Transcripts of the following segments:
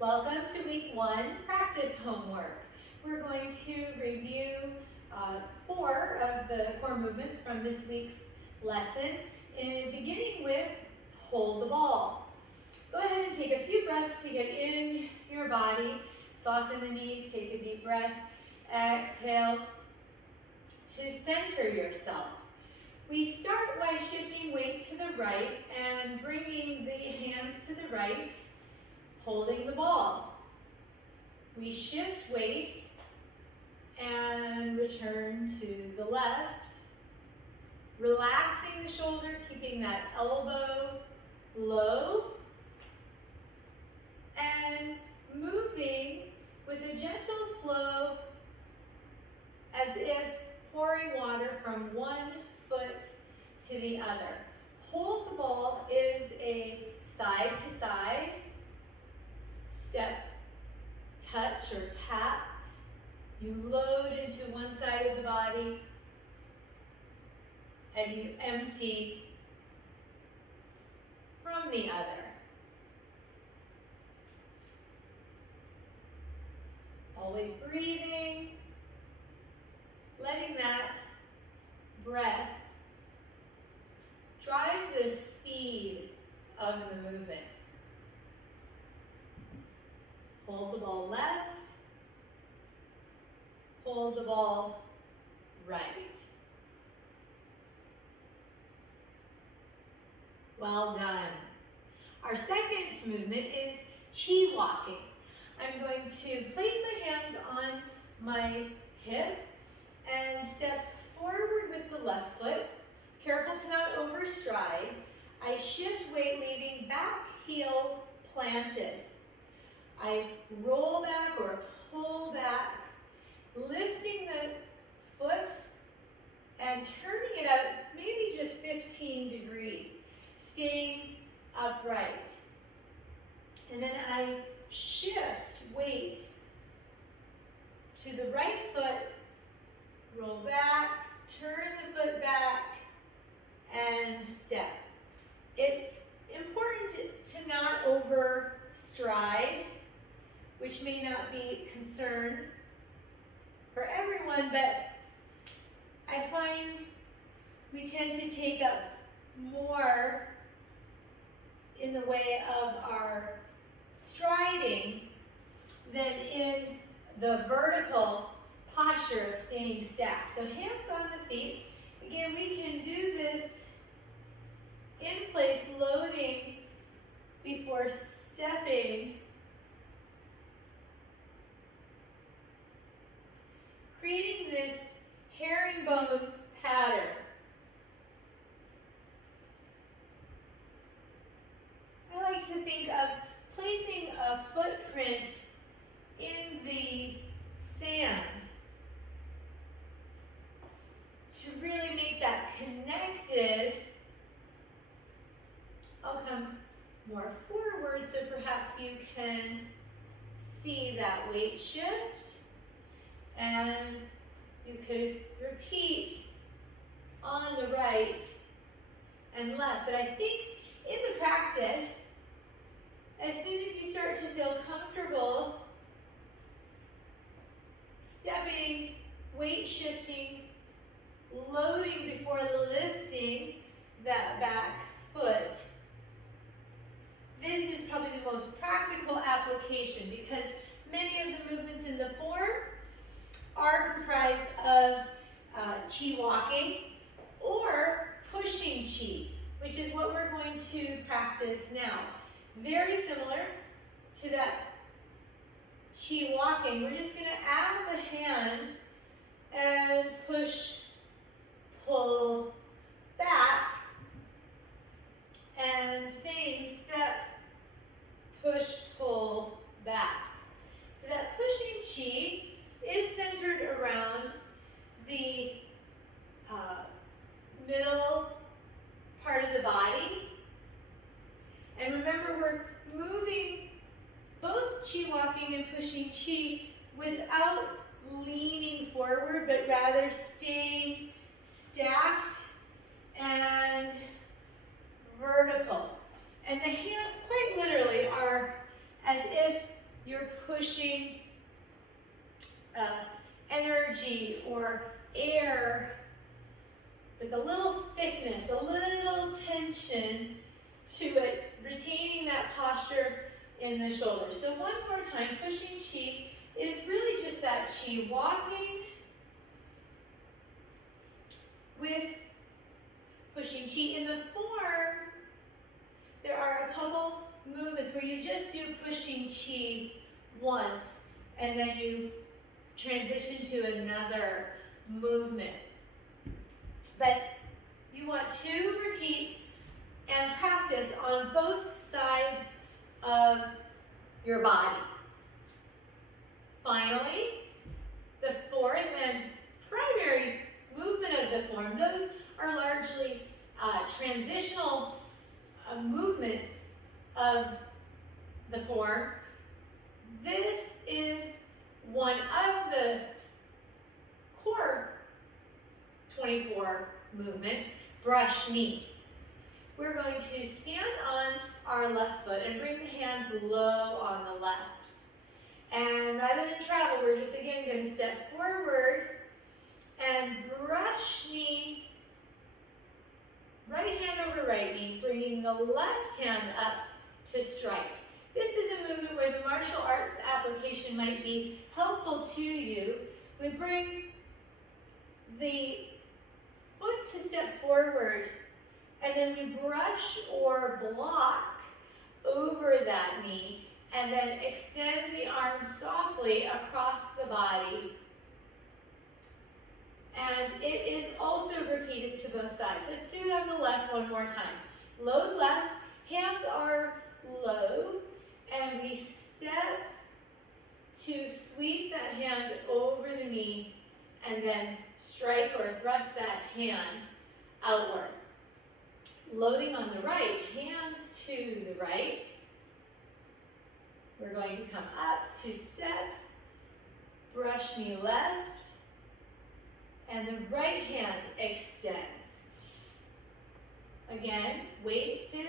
Welcome to week 1 practice homework. We're going to review 4 of the core movements from this week's lesson, beginning with hold the ball. Go ahead and take a few breaths to get in your body. Soften the knees, take a deep breath. Exhale to center yourself. We start by shifting weight to the right and bringing the hands to the right, holding the ball. We shift weight and return to the left, relaxing the shoulder, keeping that elbow low, and moving with a gentle flow as if pouring water from one foot to the other. Hold the ball is a side to side, step, touch, or tap. You load into one side of the body as you empty from the other. Always breathing, letting that breath drive the speed of the movement. Hold the ball left, hold the ball right. Well done. Our second movement is chi walking. I'm going to place my hands on my hip and step forward with the left foot. Careful to not overstride. I shift weight, leaving back heel planted. I roll back or pull back, lifting the foot and turning it out maybe just 15 degrees, staying upright. And then I shift weight to the right foot, roll back, turn the foot back, and step. It's important to not overstride, which may not be a concern for everyone, but I find we tend to take up more in the way of our striding than in the vertical posture of staying stacked. So hands on the feet. Again, we can do this in place, loading before stepping, creating this herringbone pattern. I like to think of placing a footprint in the sand to really make that connected. I'll come more forward so perhaps you can see that weight shift, and you could repeat on the right and left. But I think in the practice, as soon as you start to feel comfortable stepping, weight shifting, loading before lifting that back foot, this is probably the most practical application because many of the movements in the form are comprised of chi walking or pushing chi, which is what we're going to practice now. Very similar to that chi walking. We're just going to add the hands and push, pull back, and same step, push, pull back. So that pushing chi is centered around the middle part of the body. And remember, we're moving both chi walking and pushing chi without leaning forward, but rather staying stacked and vertical. And the hands quite literally are as if pushing energy or air with a little thickness, a little tension to it, retaining that posture in the shoulders. So one more time, pushing chi is really just that chi walking with pushing chi. In the form, there are a couple movements where you just do pushing chi once and then you transition to another movement. But you want to repeat and practice on both sides of your body. Finally, the fourth and primary movement of the form, those are largely transitional movements of the form. This is one of the core 24 movements, brush knee. We're going to stand on our left foot and bring the hands low on the left. And rather than travel, we're just again going to step forward and brush knee, right hand over right knee, bringing the left hand up to strike. This is a movement where the martial arts application might be helpful to you. We bring the foot to step forward, and then we brush or block over that knee, and then extend the arms softly across the body. And it is also repeated to both sides. Let's do it on the left one more time. Load left, hands are low, and we step to sweep that hand over the knee and then strike or thrust that hand outward. Loading on the right, hands to the right. We're going to come up to step, brush knee left, and the right hand extends. Again, weighted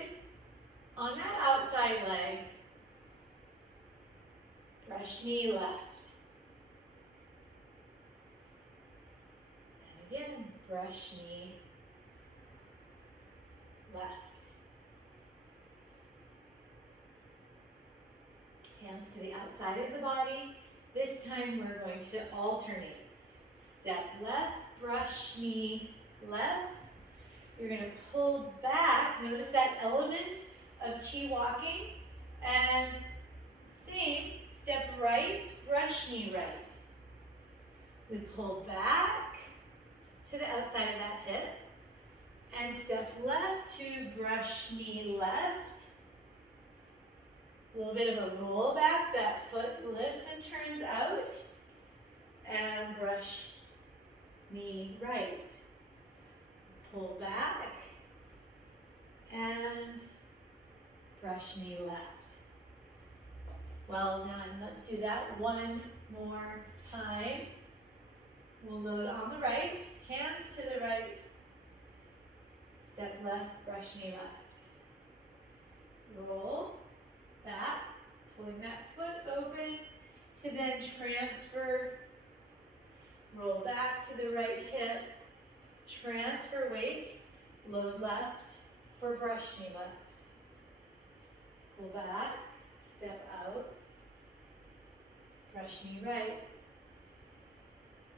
on that outside leg, brush knee left. And again, brush knee left. Hands to the outside of the body. This time we're going to alternate. Step left, brush knee left. You're going to pull back. Notice that element of chi walking. And same, step right, brush knee right. We pull back to the outside of that hip. And step left to brush knee left. A little bit of a roll back, that foot lifts and turns out. And brush knee right. Pull back. And brush knee left. Well done. Let's do that one more time. We'll load on the right, hands to the right. Step left, brush knee left. Roll that, pulling that foot open to then transfer. Roll back to the right hip, transfer weight, load left for brush knee left. Pull back, step out, brush knee right.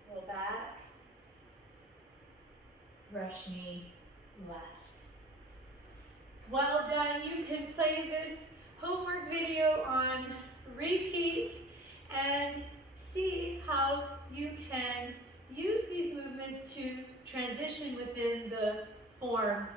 Roll back, brush knee left. Well done. You can play this homework video on repeat and see how you can use these movements to transition within the form